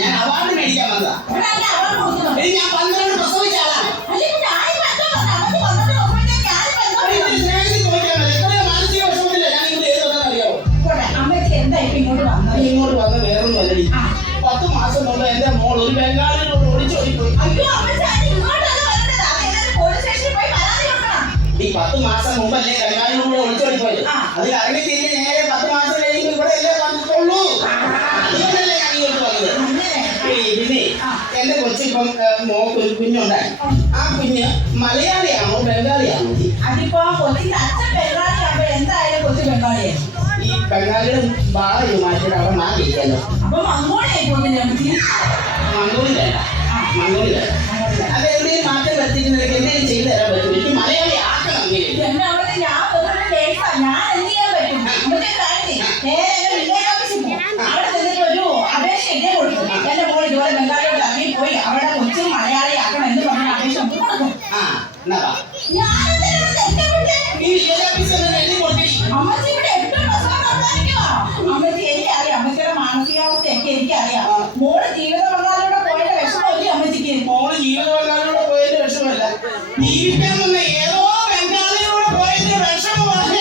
ഞാൻ അവാർഡ് മേടിക്കാൻ വന്നതാ. ഞാൻ 12 പ്രസവിച്ച ആളാണ്. ഇങ്ങോട്ട് വന്ന വേറൊന്നും അല്ലടി. 10 മാസം മുമ്പ് എന്റെ മോൾ ഒരു ബംഗാളിനോട് ഓടിച്ചോടിപ്പോയി. ഈ 10 മാസം മുമ്പല്ലേ ബംഗാളിനോട് ഓടിച്ചോടിപ്പോയത്. അത് ഇറങ്ങി തിരിഞ്ഞ് നേരെ 10 മാസം കഴിയുമ്പോൾ ഇവിടെ അല്ലേ വന്നിട്ടുള്ളൂ. അതുകൊണ്ടല്ലേ ഞാൻ ഇങ്ങോട്ട് വന്നത്. പിന്നെ എന്റെ കൊച്ചിപ്പം മോക്ക് ഒരു കുഞ്ഞുണ്ടായി. ആ കുഞ്ഞ് മലയാളിയാണോ ബംഗാളിയാണോ? അതിപ്പോ എന്തായാലും കൊച്ചു ബംഗാളിയാണ്. ഈ ബംഗാളിയുടെ ബാള മാറ്റിയിട്ട് അവിടെ മാറിയിരിക്കല്ലോ. അപ്പൊ മംഗോളിയായി മംഗോളിയല്ല. അത് എന്തെങ്കിലും മാറ്റം വരുത്തിക്കുന്നത് എന്തെങ്കിലും ചെയ്തു തരാൻ പറ്റും. എനിക്ക് മലയാളി ആക്കണം. ഞാൻ എന്ത് ചെയ്യാൻ പറ്റും? അവിടെ ചെന്നിട്ട് ഒരു അപേക്ഷ എഴുതി കൊടുക്കും. എന്റെ മോൾ ഇതുപോലെ ബംഗാളിയോട് ഇറങ്ങി പോയി അവിടെ കൊച്ചു മലയാളി ആക്കണം എന്ന് പറഞ്ഞ അപേക്ഷ കൊടുക്കും. അമ്മച്ചി ഇവിടെ എപ്പോഴും അമ്മച്ചി എനിക്കറിയാം. അമ്മച്ചിയുടെ മാനസികാവസ്ഥയൊക്കെ എനിക്കറിയാം. മോള് ജീവിത പങ്കാളിയോടെ പോയതിന്റെ വിഷമമല്ലേ അമ്മച്ചിക്ക്? മോള് ജീവിത പങ്കാളിയോടെ പോയതിന്റെ വിഷമമല്ല, ജീവിക്കാൻ വന്ന ഏതോ ബംഗാളിയോടെ പോയതിന്റെ വിഷമമാണ്.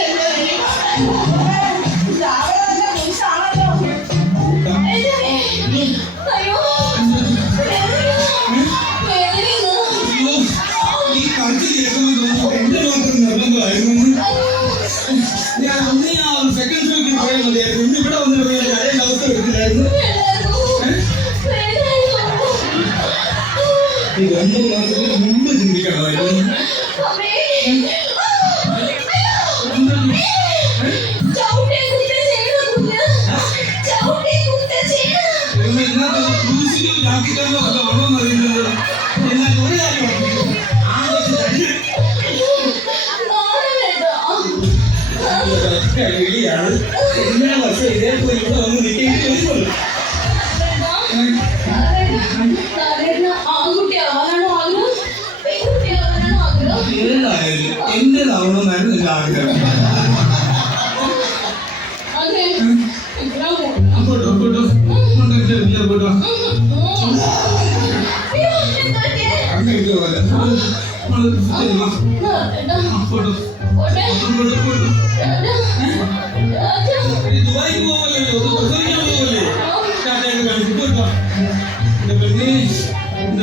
ഞാൻ അന്ന് സെക്കൻഡ് ഷോയ്ക്ക് പോയാൽ മതിയായിരുന്നു. ഇന്ന് ഇവിടെ വന്നിട്ട് അറിയേണ്ട അവസ്ഥ വരുന്നില്ലായിരുന്നു. 2 മാസത്തിന് മുമ്പ് ചിന്തിക്കണമായിരുന്നു. ആണോന്നറിയില്ലല്ലോ. എന്നാൽ ഒരു കാര്യം ാണ് എല്ലാ വർഷവും ഇതേപോലെ ഇവിടെ വന്ന് നിൽക്കേണ്ടി വരുമല്ലോ. ഏതായാലും എന്റേതാവണമെന്നായിരുന്നു എന്റെ ആഗ്രഹം. പോട്ടോ പോട്ടോ പോട്ടോ അങ്ങനെ പോലെ പോട്ടോ ദുബായിക്ക് പോകല്ലേ, പ്രസവിക്കാൻ പോകല്ലേ,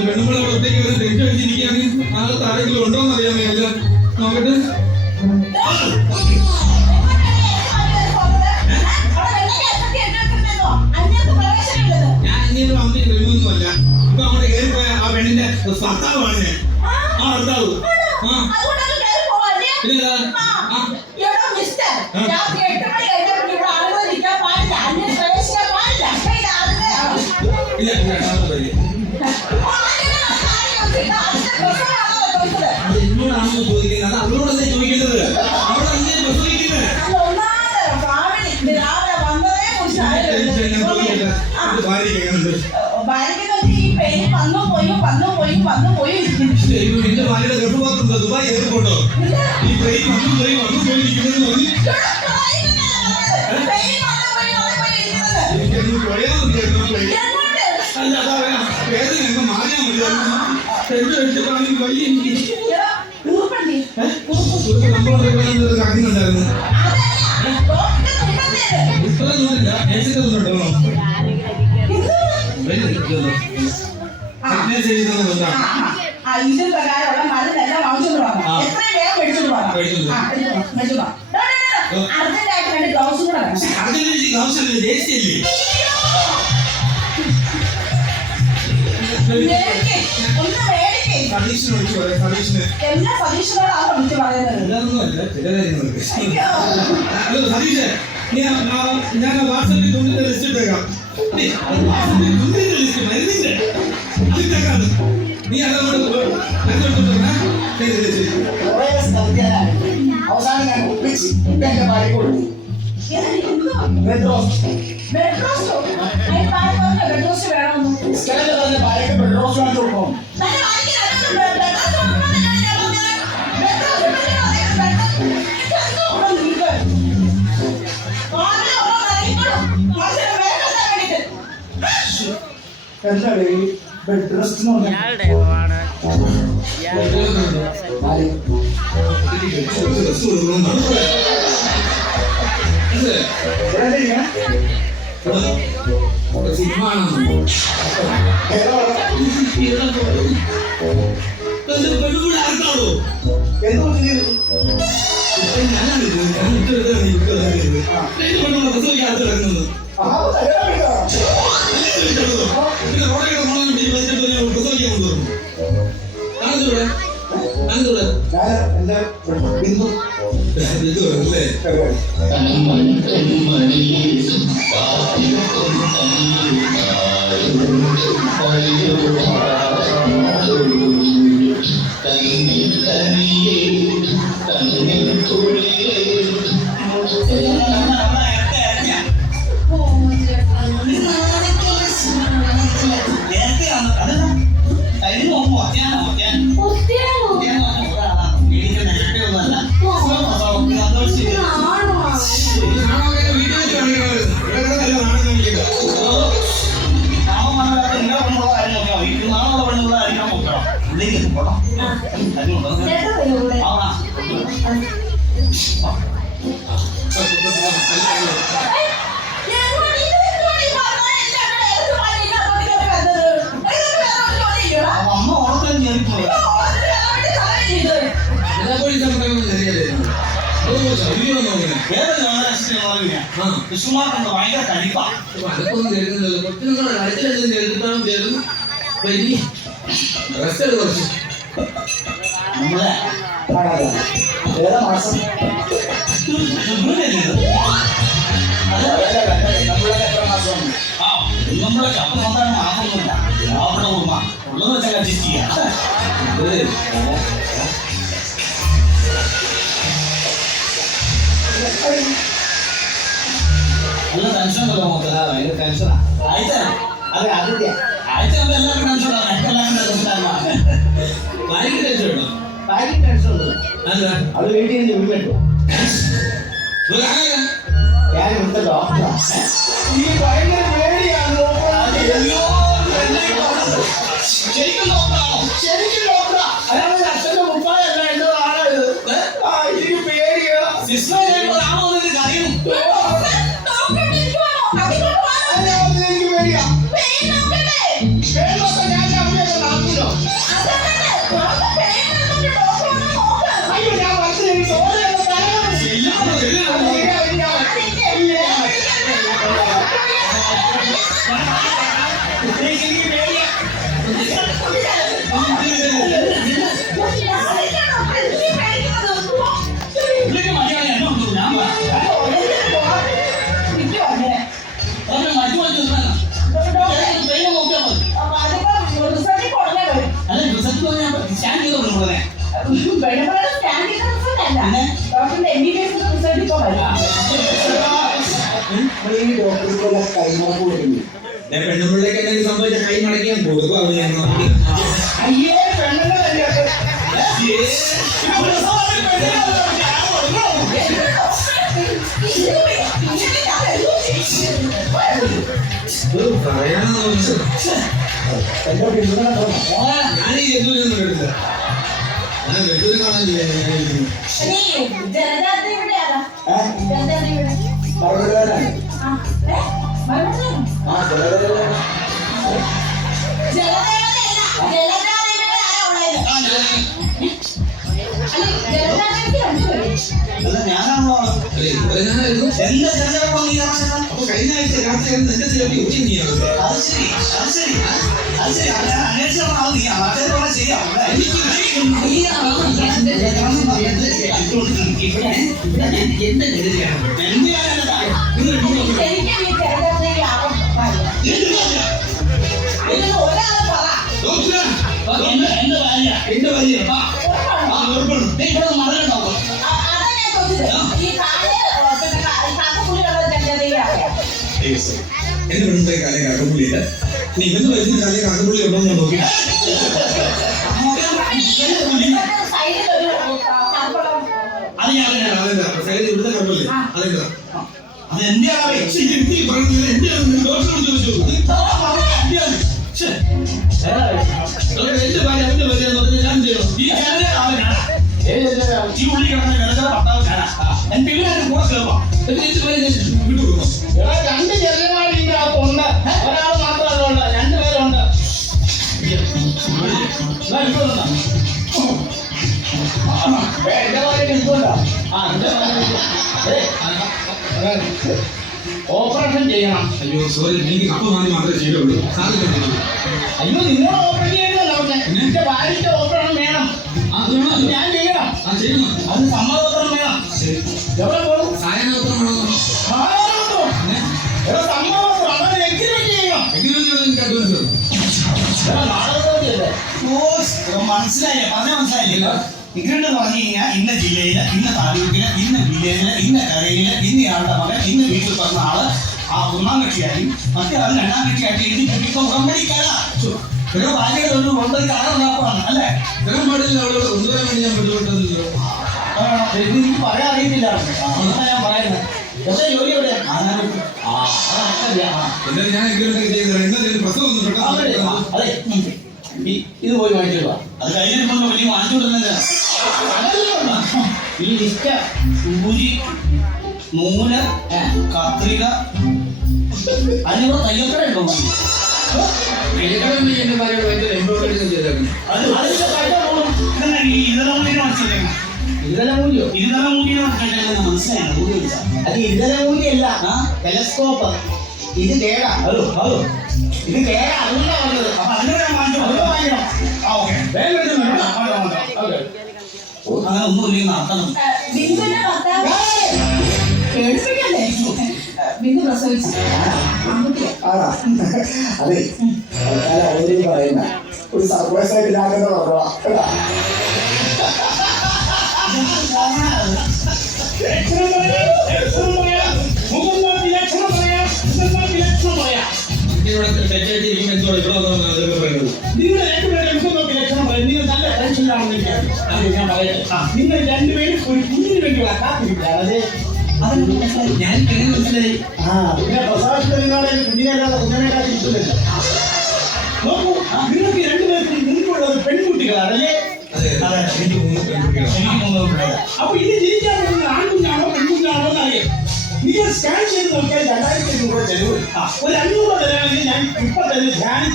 പെണ്ണുമ്പോൾ ഒറ്റയ്ക്ക് വന്ന് ടെൻഷൻ അടിച്ചിരിക്കുകയാണ്. നാളത്തെ ആരെങ്കിലും ഉണ്ടോന്ന് അറിയാൻ വയ്യല്ല. നോക്കട്ടെ. ഞാൻ ഇങ്ങനെ അമ്മയും കഴിവൊന്നുമല്ല. ഇപ്പൊ അവിടെ കയറിപ്പോയ ആ പെണ്ണിന്റെ ഭർത്താവാണ് ഞാൻ. ആ ഭർത്താവ് എന്നോടാണെന്ന് ചോദിക്കുന്നത്. അത് അവളോടല്ലേ ചോദിക്കേണ്ടത്. അവളല്ലേ പ്രസവിക്കുന്നത്. എന്റെ ഭാര്യയുടെ ഗർഭപാത്രം ദുബായ് എയർപോർട്ടോ ഈ ട്രെയിൻ വന്നു പോയിരിക്കുന്നത് എനിക്കൊന്ന് പറയാൻ മതിയായിരുന്നു. അല്ല അതാ വേദന ഒക്കെ മാറിയാൽ മതിയായിരുന്നു. ടെൻഷൻ വയ്യ. നമ്മളോട് കാര്യങ്ങളുണ്ടായിരുന്നു. ഇത്ര ദൂരില്ല. നേഴ്സിന്റെ ദൂരം ഇത് പ്രകാരമുള്ള മരുന്നെല്ലാം വാങ്ങിച്ചോണ്ട് പോകാം. എത്രയും വേഗം മേടിച്ചോണ്ട് പോകാം. അർജന്റായിട്ട് 2 ഗ്ലൗസും കൂടെ വേണം. എല്ലാ സതീഷിനോടാണ് വിളിച്ച് പറയുന്നത്. ഞാൻ വാട്സാപ്പിൽ തുണിന്റെ ലിസ്റ്റ് ഇട്ടേക്കാം. നീ അതോട് അവസാനം ഞാൻ ഒപ്പിച്ച് എന്റെ ഭാര്യ കൊടുത്തു. ബെഡ് റോസ്റ്റ് വേണമെന്ന് ഭാര്യക്ക് ബെഡ് റോസ്റ്റ് വാങ്ങിച്ചു കൊടുക്കണം. എന്താണ് ഈ ബെഡ് റെസ്റ്റ് എന്ന് പറഞ്ഞാൽ ഇയാളുടെ ആണ് സിനിമ എന്റെ ബിന്ദു കൃഷ്ണമാർക്കുണ്ട് ഭയങ്കര കലിപ്പാ. അതൊന്നും കേൾക്കുന്നില്ല. കൊച്ചിനുള്ള കാര്യത്തിലെന്തും കേൾക്കുമ്പോഴും കേൾക്കും. റെസ്റ്റ് എടുക്കും കുറച്ച്. നമ്മളെ ഏതാ മാസം നമ്മളൊക്കെ എത്ര മാസമാണ്? നമ്മളൊക്കെ അപ്പൊ സ്വന്തം മാസമൊന്നുമില്ല. അവിടെ ഓർമ്മ ഉള്ളത് വെച്ചാൽ അഡ്ജസ്റ്റ് ചെയ്യാം. നല്ല ടെൻഷൻ ഉണ്ടല്ലോ നമുക്ക്. ഭയങ്കര ടെൻഷനാ. ആഴ്ച അതെ ആദ്യത്തെ ആഴ്ച എല്ലാവർക്കും ടെൻഷൻ ഉണ്ടാവും. എല്ലാവർക്കും ഭാര്യയ്ക്ക് ടെൻഷൻ ഉണ്ടോ? ഭാര്യയ്ക്ക് ടെൻഷൻ ഉണ്ട്. അല്ല അത് വീട്ടിൽ നിന്ന് വിളിക്കട്ടു. ഞാൻ ഇവിടുത്തെ ഡോക്ടറാ. ഈ ഭയങ്കര പേടിയാണ്. ശരിക്കും നോക്കാണോ? ശരിക്കും ഡോക്ടറാ. അയാളുടെ അച്ഛന്റെ മുപ്പായല്ല എന്റെ ആളായത്. എനിക്ക് പേടിയാ. സിസ്റ്റർ ആണോ എന്നൊരു കാര്യം എനിക്ക് പേടിയാ. പേടിയൊക്കെ ഞാൻ അവിടെയൊക്കെ നടത്തിയോ? അയ്യോ ഞാൻ മനസ്സിൽ എനിക്ക് തോന്നിയൊക്കെ തരാൻ ഈ ഡോക്ടർക്കുള്ള കൈമാർക്ക് കൊടുക്കുന്നു. പെണ്ണുമ്പിള്ളേക്ക് എന്തെങ്കിലും സംഭവിച്ച കൈ മടക്കിയാൽ കൊടുക്കും. അത് ഞാൻ നോക്കി. അയ്യേ പെണ്ണുങ്ങളല്ലേ പറയാനോ എന്റെ പിന്തുണ ഞാൻ ഈ ജന്തുവിനൊന്നും കേട്ടില്ല. ഞാൻ ജന്തുവിനെ കാണാനില്ല. മറുപടിക്കാരനാണ്. ഞാനാണല്ലോ ഞാനായിരുന്നു. എന്താ ചെറുപ്പം നീ അപ്പൊ കഴിഞ്ഞ ആഴ്ച രാത്രി എന്റെ ചിലപ്പോൾ ഉച്ചയും ചെയ്യാം. അത് ശരി അത് ശരി അത് ശരി. ഞാൻ അന്വേഷിച്ചാൽ നീ അതേപോലെ ചെയ്യാം. എന്റെ ഭാര്യ മകളുണ്ടാവും. എന്റെ പെണ്ണുണ്ടെ കാലേ കാക്കപ്പുള്ളിയില്ല. നീ ഇവന്ന് വയസ്സിന് കാലേ കാക്കപ്പുള്ളി ഉണ്ടോ എന്ന് നോക്കി. അത് ഞാൻ അതെന്താ സൈഡിൽ ഇവിടുത്തെ കപ്പല്ലേ അതെന്താ അത് എന്റെ ഡോക്ടറോട് ചോദിച്ചു. എന്റെ ഭാര്യ അവന്റെ ഭാര്യ എന്ന് പറഞ്ഞാൽ ഞാൻ ചെയ്യണം. ഈ ജനത ആള് ഞാനാ. ഈ ഉള്ളി കിടന്ന ജനതയുടെ ഭർത്താവ് ഞാനാ. എന്റെ പിള്ളേരും കൂടെ കേൾക്കാം. വിട്ടു കൊടുക്കണം. രണ്ട് ചെറുമാർ ഇതിന്റെ അകത്തുണ്ട്. ഒരാൾ മാത്രമല്ല ഉണ്ട്, രണ്ടുപേരുണ്ട്. എന്റെ ഭാര്യ നിൽക്കുന്നുണ്ടോ? ആ എന്റെ ഓപ്പറേഷൻ ചെയ്യണം. അയ്യോ സോറി, എനിക്ക് കപ്പ വാങ്ങി മാത്രമേ ചെയ്യുള്ളൂ. സാധിക്കുള്ളൂ. അയ്യോ നിങ്ങൾ ഓപ്പറേഷൻ ചെയ്യണല്ലോ. എന്റെ ഭാര്യയ്ക്ക് ഓപ്പറേഷൻ വേണം. അത് വേണം, ഞാൻ ചെയ്യണം. ചെയ്യണം. അത് സമ്മതപത്രം വേണം. ശരി, എവിടെ പോകണം? സായനപത്രം വേണം. സമ്മതപത്രം അങ്ങനെ എഗ്രിമെന്റ് ചെയ്യണം. എനിക്ക് അഡ്വാൻസ് തരും. മനസ്സിലായില്ലേ? മനസ്സിലായില്ല. ഇങ്ങനെ പറഞ്ഞു കഴിഞ്ഞാൽ ഇന്ന ജില്ലയില്, ഇന്ന താലൂക്കില്, ഇന്ന വില്ലേജില്, ഇന്ന കരയില്, ഇന്നയാളുടെ മകൻ ഇന്ന വീട്ടിൽ പറഞ്ഞ ആള് ആ ഒന്നാം കക്ഷിയായി, മറ്റേ ആൾ രണ്ടാം കക്ഷിയായിട്ട് എഴുതി കിട്ടിയ ഉടമ്പടിക്കല. ഒരു ഭാര്യയുടെ ഒരു ഉടമ്പടി കല ഉണ്ടാക്കുകയാണ് അല്ലേ? ഇത്രയും പാടില്ല അവളോട് കൊണ്ടുവരാൻ വേണ്ടി ഞാൻ പെട്ടുകൊണ്ടല്ലോ. എനിക്ക് പറയാൻ അറിയത്തില്ല. അതാണ് ഞാൻ പറയുന്നത്. പക്ഷേ ജോലി എവിടെയാ? എന്തായാലും ഞാൻ എഗ്രിമെന്റ് ചെയ്തത് എന്തായാലും പ്രസവം ഒന്നും പെട്ടെന്ന്. അതെ, ഇത് പോയി വാങ്ങിച്ചിടുക. അത് കഴിഞ്ഞിട്ടുണ്ടോ വലിയ വാങ്ങിച്ചുകൊണ്ടിരുന്നില്ല. ഈ ലിസ്റ്റ് സൂചി, നൂല്, കത്രിക, അതിനുള്ള തയ്യക്കട ഉണ്ടോ? എന്റെ ഭാര്യയോട് ഭയങ്കര എംബ്രോയിഡറി ചെയ്തേക്കുന്നു. ഇരുതലമൂലിയോ? ഇരുതലമൂലിയോ മനസ്സിലായി. അത് ഇരുതലമൂലിയല്ല, ടെലസ്കോപ്പ്. ഇത് കേടാ. ഹലോ ഹലോ, ഇത് കേടാ. അതുകൊണ്ടാ വന്നത്. അപ്പൊ അതിനോട് ഞാൻ വാങ്ങിക്കണം. അങ്ങനെ ഒന്നുമില്ലെങ്കിൽ നടത്തണം. ബിന്ദുവിന്റെ ഭർത്താവ് പേടിപ്പിക്കല്ലേ? ബിന്ദു പ്രസവിച്ചു അതെ, അവര് പറയുന്ന ഒരു സർപ്രൈസ് ആയിട്ട് ഞാൻ തന്നെ പറഞ്ഞോളാം കേട്ടാ. നിങ്ങൾ രണ്ടുപേരും ഒരു കുഞ്ഞിന് വേണ്ടിയുള്ള കാത്തിരിക്കുകയാണ്. ഞാൻ മനസ്സിലായി. പിന്നെ പ്രസാദിക്കുന്നതിനോടെ കുഞ്ഞിനേക്കാൾ കുഞ്ഞിനെ കാത്തിരിക്കുന്നില്ല. നോക്കൂ, നിങ്ങൾക്ക് രണ്ടുപേർക്കും നിങ്ങൾക്കുള്ളത് പെൺകുട്ടികളാണ് അല്ലേ? എനിക്ക് മൂന്ന് പെൺകുട്ടികളാണ്. അപ്പൊ ഇത് ജനിക്കാൻ പോകുന്നത് ആൺകുഞ്ഞാണോ പെൺകുഞ്ഞാണോ എന്നറിയാം. നിങ്ങൾ സ്കാൻ ചെയ്ത് നോക്കിയാൽ 2500 രൂപ ചെലവ്. ഒരു 500 രൂപ തരാമെങ്കിൽ ഞാൻ ഇപ്പൊ തന്നെ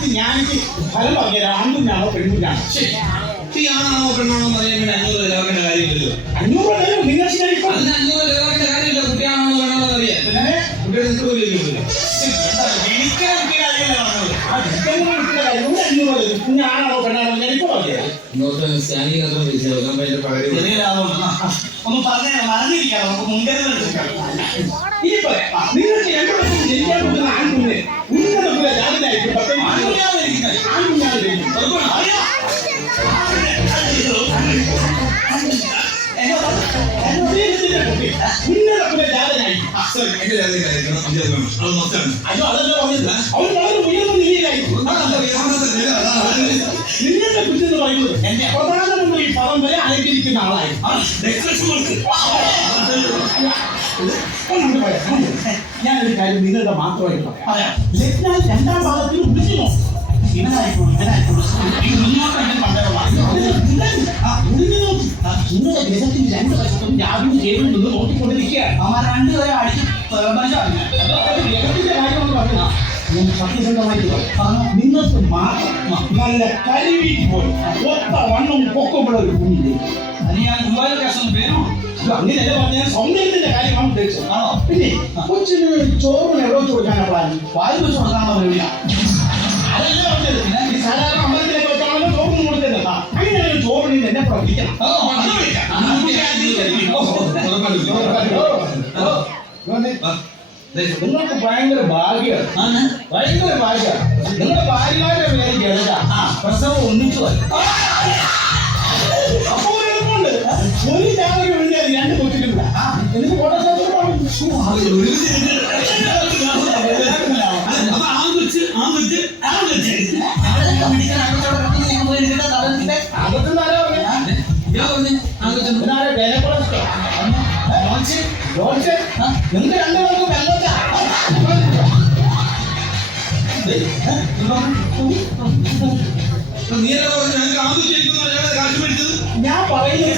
ധ്യാനിച്ച് ഫലം പറഞ്ഞുതരാം. ആൺകുഞ്ഞാണോ പെൺകുഞ്ഞാണോ? ശരി, ഈ ആണാണോ പെണ്ണാണോ എന്ന് അറിയാൻ വേണ്ടി 500 രൂപ കാര്യമില്ലല്ലോ. 500 രൂപ തരും. നിങ്ങൾ സ്നേഹിക്കും. അതിന് 500 രൂപ കാര്യമില്ല. കുട്ടിയാണോ പെണ്ണാണോ എന്ന് അറിയാം. പിന്നെ കുട്ടിയുടെ നിൽക്കുമല്ലോ ഇരിക്കുമല്ലോ. കുഞ്ഞാണോ പെണ്ണാണോ ഞാൻ ഇപ്പൊ പറഞ്ഞുതരാം. സ്കാനിങ് അത്ര പൈസ ഒന്ന് പറഞ്ഞ മറന്നിരിക്കാം. നമുക്ക് മുൻകരുതൽ എടുക്കാം. ഇനി പറയാം, നിങ്ങൾക്ക് രണ്ടുപേർക്കും ജനിക്കാൻ പോകുന്ന ആൺകുഞ്ഞ് ഉന്നത ജാതിയായിരിക്കും. ആൺകുഞ്ഞാണ് ഉന്നത ജാതനായി. എന്റെ ജാതിക്കായിരിക്കണം. അയ്യോ, അതല്ല പറഞ്ഞില്ല. അവൻ വളരെ ഉയർന്ന നിലയിലായിരിക്കും. നിങ്ങളുടെ കുഞ്ഞെന്ന് പറയുന്നത് എന്റെ പ്രധാനമന്ത്രി പദം വരെ അലങ്കരിക്കുന്ന ആളായി. ഞാനൊരു കാര്യം നിങ്ങളുടെ മാത്രമായിട്ട് പറയാം. ലഗ്നാൽ 2ാം ഭാഗത്തിൽ ഉദിക്കുന്നു. ഇന്നത്തെ ഗ്രഹത്തിൽ 2 വശത്തും ജാതിയും ചേരും നിന്ന് നോക്കിക്കൊണ്ടിരിക്കുകയാണ്. അവന്മാർ 2 പേരെ അടിച്ച് ഗ്രഹത്തിന്റെ കാര്യമെന്ന് പറഞ്ഞാൽ സത്യസന്ധമായിട്ട് നിങ്ങൾക്ക് മാത്രം നല്ല കരിവീട്ടി പോലും ഒത്ത വണ്ണവും പൊക്കമുള്ള ഒരു കുഞ്ഞില്ലേ. അത് ഞാൻ ദുബായിൽ കഷ്ടം പേരും അങ്ങനെയല്ല പറഞ്ഞാൽ സൗന്ദര്യത്തിന്റെ കാര്യമാണ് ഉദ്ദേശിച്ചത്. ആണോ? പിന്നെ കൊച്ചിന് ചോറിന് എവിടെ വെച്ച് കൊടുക്കാനാ പ്ലാൻ? വായിൽ വെച്ച് കൊടുക്കാനുള്ള പരിപാടിയാ. അതല്ല പറഞ്ഞത്. ഈ സാധാരണ അമ്പലത്തിലേക്ക് വെച്ചാണല്ലോ ചോറിന് കൊടുക്കുന്നത്. അങ്ങനെ ചോറിന് എന്നെ പ്രവർത്തിക്കണം. നിങ്ങൾക്ക് ഭയങ്കര ഭാഗ്യമാണ്. ഭയങ്കര ഭാഗ്യമാണ്. നിങ്ങളുടെ ഭാര്യമാരുടെ പേര് ജലജ. പ്രസവം ഒന്നിച്ചു അപ്പൊ എളുപ്പമുണ്ട്. ഒരു ജാതകം എഴുതിയാൽ 2 കൊച്ചിട്ടുണ്ട്. എന്നിട്ട് നിങ്ങൾക്ക് 2 പേർക്കും പറയുന്നു